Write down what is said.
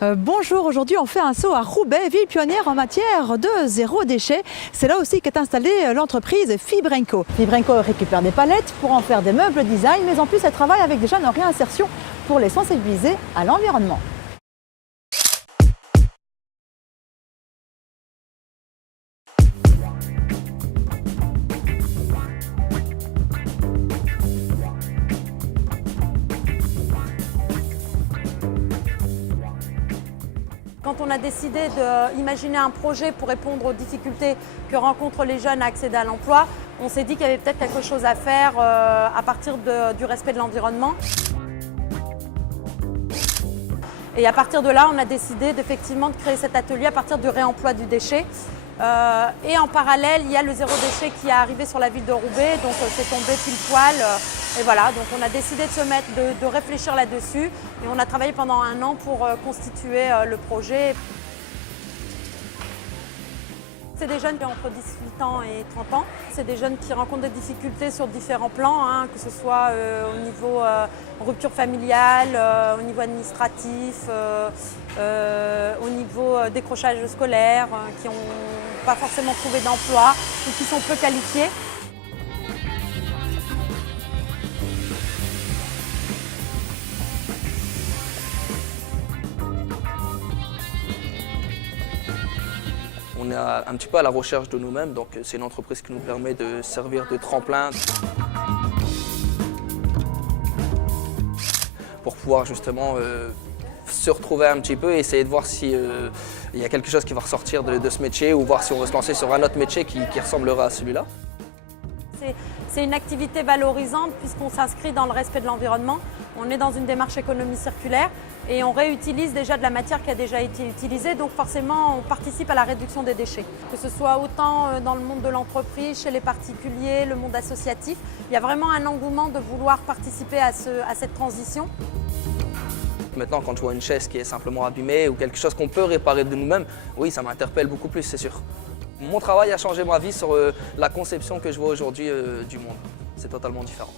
Bonjour, aujourd'hui on fait un saut à Roubaix, ville pionnière en matière de zéro déchet. C'est là aussi qu'est installée l'entreprise Fibrenco. Fibrenco récupère des palettes pour en faire des meubles design, mais en plus elle travaille avec des jeunes en réinsertion pour les sensibiliser à l'environnement. Quand on a décidé d'imaginer un projet pour répondre aux difficultés que rencontrent les jeunes à accéder à l'emploi, on s'est dit qu'il y avait peut-être quelque chose à faire à partir du respect de l'environnement. Et à partir de là, on a décidé effectivement de créer cet atelier à partir du réemploi du déchet. Et en parallèle, il y a le zéro déchet qui est arrivé sur la ville de Roubaix, donc c'est tombé pile poil. Et voilà, donc on a décidé de réfléchir là-dessus et on a travaillé pendant un an pour constituer le projet. C'est des jeunes qui ont entre 18 ans et 30 ans. C'est des jeunes qui rencontrent des difficultés sur différents plans, que ce soit au niveau rupture familiale, au niveau administratif, au niveau décrochage scolaire, qui n'ont pas forcément trouvé d'emploi ou qui sont peu qualifiés. On est un petit peu à la recherche de nous-mêmes, donc c'est une entreprise qui nous permet de servir de tremplin pour pouvoir justement se retrouver un petit peu et essayer de voir s'il y a quelque chose qui va ressortir de ce métier ou voir si on veut se lancer sur un autre métier qui ressemblera à celui-là. C'est une activité valorisante puisqu'on s'inscrit dans le respect de l'environnement. On est dans une démarche économie circulaire et on réutilise déjà de la matière qui a déjà été utilisée, donc forcément on participe à la réduction des déchets. Que ce soit autant dans le monde de l'entreprise, chez les particuliers, le monde associatif, il y a vraiment un engouement de vouloir participer à cette transition. Maintenant, quand je vois une chaise qui est simplement abîmée ou quelque chose qu'on peut réparer de nous-mêmes, oui, ça m'interpelle beaucoup plus, c'est sûr. Mon travail a changé ma vie sur la conception que je vois aujourd'hui du monde. C'est totalement différent.